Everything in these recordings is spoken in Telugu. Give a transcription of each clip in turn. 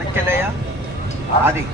వెనక్కి వెళ్ళాయా అది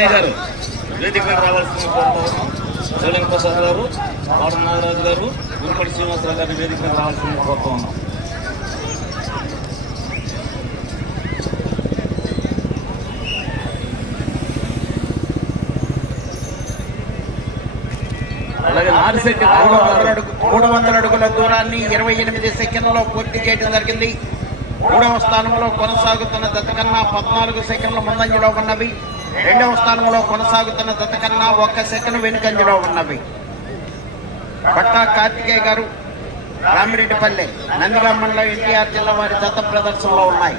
రామయ్య గారు. వేదిక మీద ఉన్నాం శివలింగ ప్రసాద్ గారు కోట నాగరాజు గారు గురుపడి శ్రీనివాసరావు గారిని వేదిక మీద రావాల్సింది కోరుతా ఉన్నాం. మూడు వందల అడుగుల దూరాన్ని ఇరవై ఎనిమిది సెకండ్లలో పూర్తి చేయడం జరిగింది. మూడవ స్థానంలో కొనసాగుతున్న దత్తకన్నా పద్నాలుగు సెకండ్ల ముందంజలో ఉన్నవి. రెండవ స్థానంలో కొనసాగుతున్న దత్తకన్నా ఒక్క సెకండ్ వెనుకంజలో ఉన్నవి. పట్టా కార్తికేయ గారు రామిరెడ్డిపల్లె నందిగామంలో ఎన్టీఆర్ జిల్లా వారి దత్త ప్రదర్శనలో ఉన్నాయి.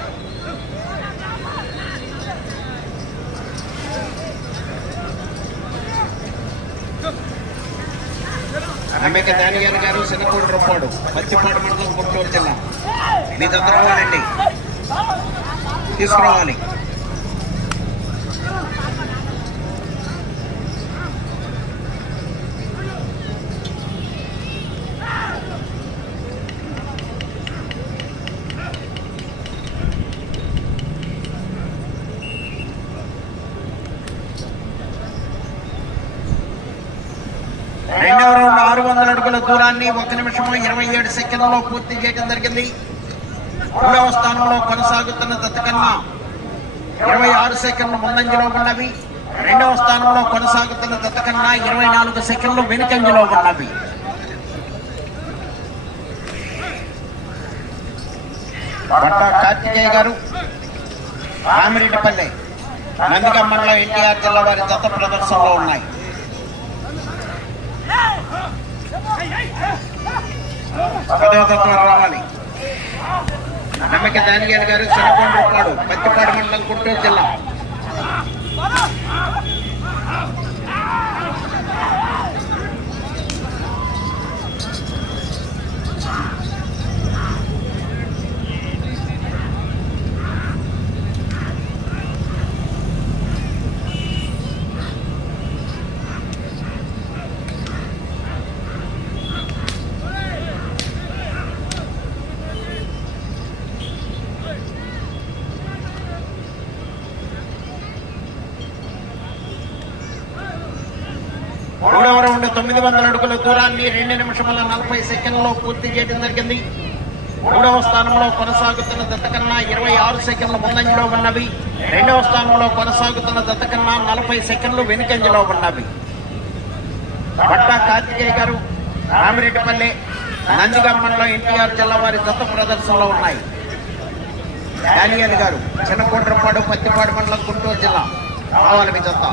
అమెక దానియాల గారు శనకూడు రొప్పాడు పత్తిపాడు మండలం గుంటూరు జిల్లా. మీ దగ్గర రావాలండి. తీసుకురావాలి. రెండవ రౌండ్ ఆరు వందల అడుగుల దూరాన్ని ఒక నిమిషము ఇరవై ఏడు సెకండ్లలో పూర్తి చేయడం జరిగింది. మూడవ స్థానంలో కొనసాగుతున్న దత్తకన్నా ఇరవై ఆరు సెకండ్లు ముందంజలో ఉన్నవి. రెండవ స్థానంలో కొనసాగుతున్న దత్తకన్నా ఇరవై నాలుగు సెకండ్లు వెనుకంజలో ఉన్నవి. కార్తికేయ గారు రామిరెడ్డిపల్లె నందిగమ్మలో ఎన్టీఆర్ జిల్లా వారి దత్త ప్రదర్శనలో ఉన్నాయి. పదవ రావాలి. నమ్మక దానియాల గారు చిన్నకొండపాడు పత్తిపాడు మండలం గుంటూరు జిల్లా. మూడవ రౌండ్ తొమ్మిది వందల అడుగుల దూరాన్ని రెండు నిమిషముల నలభై సెకండ్లలో పూర్తి చేయడం జరిగింది. మూడవ స్థానంలో కొనసాగుతున్న దత్తకన్నా ఇరవై ఆరు సెకండ్ల ముందంజలో ఉన్నవి. రెండవ స్థానంలో కొనసాగుతున్న దత్తకన్నా నలభై సెకండ్లు వెనుకంజలో ఉన్నవి. భట్ట కార్తికేయ గారు రామిరెడ్డిపల్లి నందిగమ్మంలో ఎన్టీఆర్ జిల్లా వారి దత్త ప్రదర్శనలో ఉన్నాయి. డానియల్ గారు చిన్నకోట్రపాడు పత్తిపాడు మండలం గుంటూరు జిల్లా రావాలి మీ దత్త.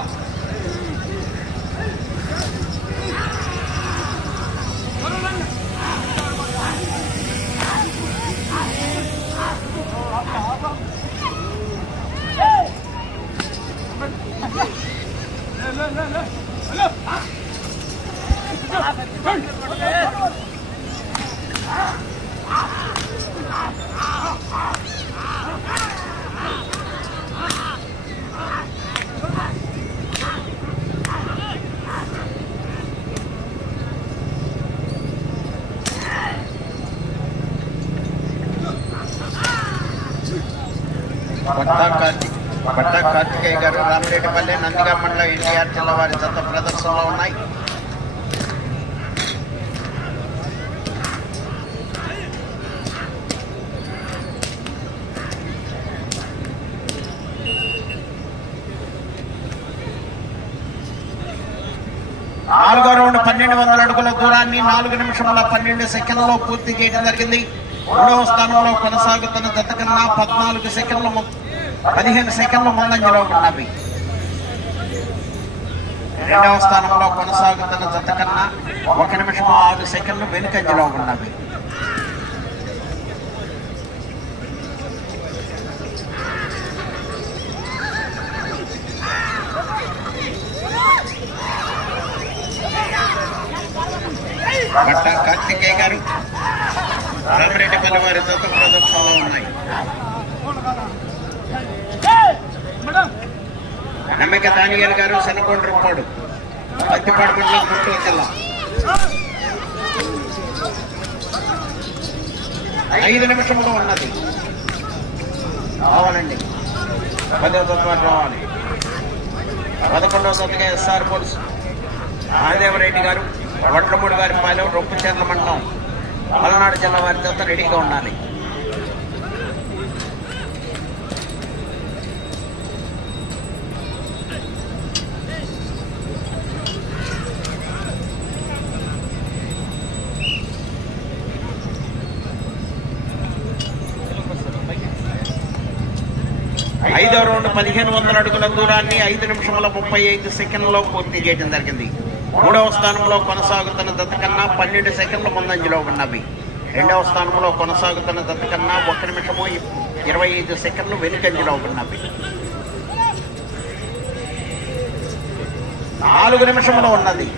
పట్టా కార్తిక్ పట్టా రామరేటపల్లి గారు నందిగా మండలం ఎన్టీఆర్ జిల్లా చెత్త ప్రదర్శనలో ఉన్నాయి. నాలుగో రౌండ్ పన్నెండు వందల అడుగుల దూరాన్ని నాలుగు నిమిషముల పన్నెండు సెకండ్లలో పూర్తి చేయడం జరిగింది. మూడవ స్థానంలో కొనసాగుతున్న జత కన్నా పద్నాలుగు సెకండ్ల పదిహేను సెకండ్ల ముందంజలో ఉన్నవి. రెండవ స్థానంలో కొనసాగుతున్న జత కన్నా ఒక నిమిషం ఆరు సెకండ్లు వెనుకంజలో ఉన్నవి భట్ట కార్తికేయ గారు రామరెడ్డిపల్లి వారి దత్త ప్రదర్శనలో ఉన్నాయి. నమ్మిక దానియాల్ గారు శనకొండ రూపాడు పత్తిపాడు మండలం గుంటూరు జిల్లా. ఐదు నిమిషంలో ఉన్నది. రావాలండి. పదో తత్వాలు రావాలి. పదకొండవ తొమ్మిది ఎస్ఆర్ పోల్స్. మహాదేవరెడ్డి గారు వడ్లమూడి వారి పాలెం రొప్పుచెర్ల మండలం పల్నాడు జిల్లా వారి చేత రెడీగా ఉండాలి. ఐదో రౌండ్ పదిహేను వందల అడుగుల దూరాన్ని ఐదు నిమిషముల ముప్పై ఐదు సెకండ్లో పూర్తి చేయడం జరిగింది. మూడవ స్థానంలో కొనసాగుతున్న దత్త కన్నా పన్నెండు సెకండ్ల ముందంజలో ఉన్నవి. రెండవ స్థానంలో కొనసాగుతున్న దత్త కన్నా ఒక నిమిషము ఇరవై ఐదు సెకండ్లు వెనుకంజలో ఉన్నవి. నాలుగు నిమిషంలో ఉన్నది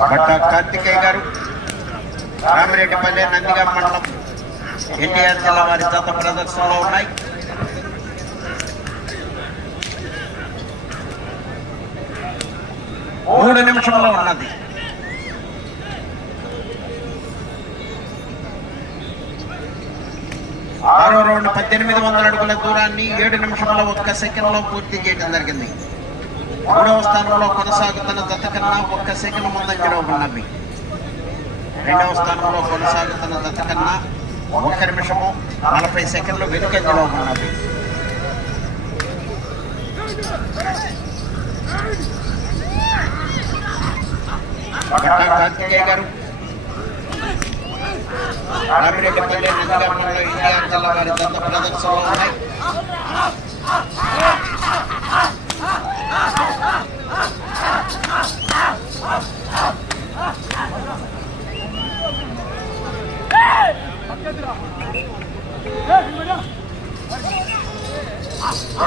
భట్ట కార్తికేయ గారు రామిరెడ్డిపల్లి నందిగా మండలం ఎన్టీఆర్ జిల్లా వారి జత ప్రదర్శనలో ఉన్నాయి. మూడు నిమిషంలో ఉన్నది. ఆరో రౌండ్ పద్దెనిమిది వందల అడుగుల దూరాన్ని ఏడు నిమిషంలో ఒక్క సెకండ్లో పూర్తి చేయడం జరిగింది. మూడవ స్థానంలో కొనసాగుతున్న దత్త కన్నా ఒక్క సెకండ్ ముందంజలో ఉన్నవి రెండవ స్థానంలో కొనసాగుతున్న దత్త కన్నా ఒక్క నిమిషము నలభై సెకండ్లు వెనుకంజలో ఉన్నవి కార్తికేయ గారు. రామిరెడ్డిపల్లి నందిగామంలో ఇండియా జిల్లా వారి దత్త ప్రదర్శనలో ఉన్నాయి.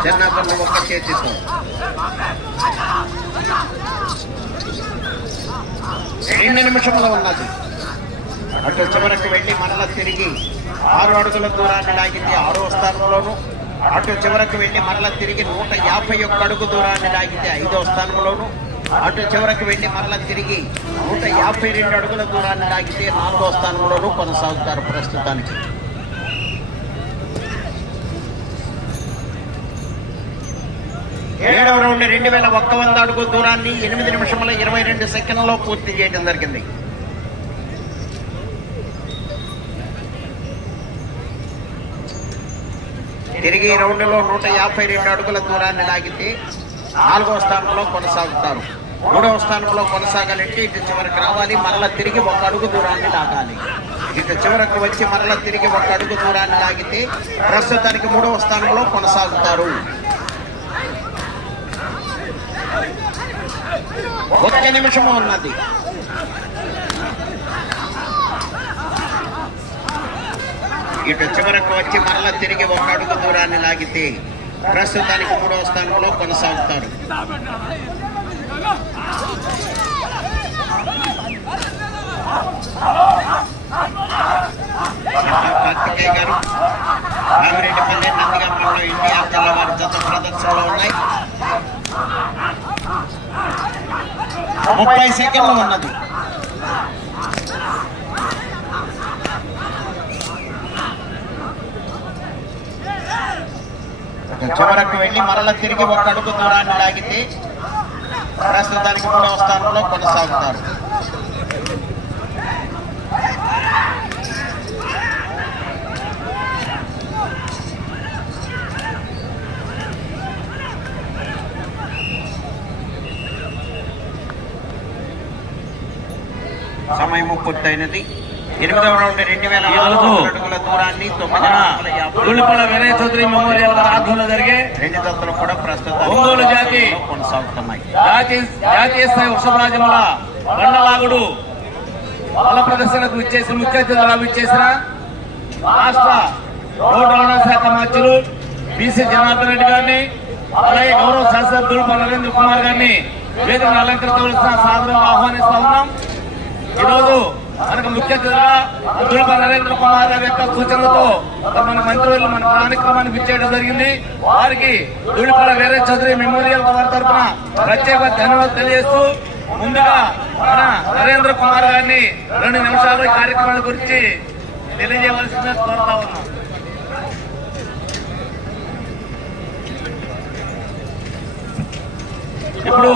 జనార్దన్ ఒక్క చేతితో. రెండు నిమిషంలో ఉన్నది. అటు చివరకు వెళ్ళి మరల తిరిగి ఆరు అడుగుల దూరాన్ని లాగింది ఆరో స్థానంలోను. అటు చివరకు వెళ్ళి మరల తిరిగి నూట యాభై ఒక్క అడుగు దూరాన్ని లాగింది ఐదో స్థానంలోను. అటు చివరకు వెళ్ళి మరల తిరిగి నూట యాభై రెండు అడుగుల దూరాన్ని లాగితే నాలుగో స్థానంలోనూ కొనసాగుతారు ప్రస్తుతానికి. ఏడవ రౌండ్ రెండు వేల ఒక్క వంద అడుగు దూరాన్ని ఎనిమిది నిమిషముల ఇరవై రెండు సెకండ్లలో పూర్తి చేయడం జరిగింది. తిరిగి రౌండ్లో నూట యాభై రెండు అడుగుల దూరాన్ని లాగితే నాలుగవ స్థానంలో కొనసాగుతారు. మూడవ స్థానంలో కొనసాగాలంటే ఇటు చివరికి రావాలి మరలా తిరిగి ఒక అడుగు దూరాన్ని లాగాలి. ఇటు చివరకు వచ్చి మరలా తిరిగి ఒక అడుగు దూరాన్ని లాగితే ప్రస్తుతానికి మూడవ స్థానంలో కొనసాగుతారు. ఒక్క నిమిషము ఉన్నది. ఇటు చివరకు వచ్చి మరలా తిరిగి ఒక అడుగు దూరాన్ని లాగితే ప్రస్తుతానికి మూడవ స్థానంలో కొనసాగుతారు. కార్తికేయ గారు రామిరెడ్డిపల్లి నందిగామంలో ఇండియా తెల్లవారు జత ప్రదర్శనలో ఉన్నాయి. ముప్పై సెకండ్లు ఉన్నది. చివరకు వెళ్ళి మరల తిరిగి ఒక అడుగు దూరాన్ని లాగితే ప్రస్తుతానికి మూడవ స్థానంలో కొనసాగుతారు. సమయము పూర్తయినది. ఎనిమిదవ రౌండ్ రెండు వేల అడుగుల దూరాన్ని తొమ్మిది వందల వినయ్ చౌదరి మెమోరియల్ వారి ఆధ్వర్యంలో జరిగే రెండు జతలు కూడా ప్రస్తుతం ఒంగోలు జాతి. కొనసాగుతున్నాయి. జాతీయ స్థాయి వృషభరాజముల బండలాగుడు బల ప్రదర్శనకు ఇచ్చేసి ముఖ్య అతిథులుగా ఇచ్చేసిన రాష్ట్ర రోడ్డు రవాణా శాఖ మంత్రులు బీసీ జనార్దన్ రెడ్డి గారిని అలాగే గౌరవ శాసనసభ్యులు నరేంద్ర కుమార్ గారిని వేదికను అలంకరించవలసిన సాదరంగా ఆహ్వానిస్తా ఉన్నాం. ఈరోజు మనకు ముఖ్య అతిథిగా దుర్గ నరేంద్ర కుమార్ గారి యొక్క సూచనలతో మన మంత్రివర్యులు మన కార్యక్రమాన్ని విచ్చేయడం జరిగింది. వారికి దూడిపడ వేరే చౌదరి మెమోరియల్ వారి తరఫున ప్రత్యేక ధన్యవాదాలు తెలియజేస్తూ ముందుగా మన నరేంద్ర కుమార్ గారిని రెండు నిమిషాలు కార్యక్రమాల గురించి తెలియజేయవలసిందిగా కోరుతా ఉన్నాం. ఇప్పుడు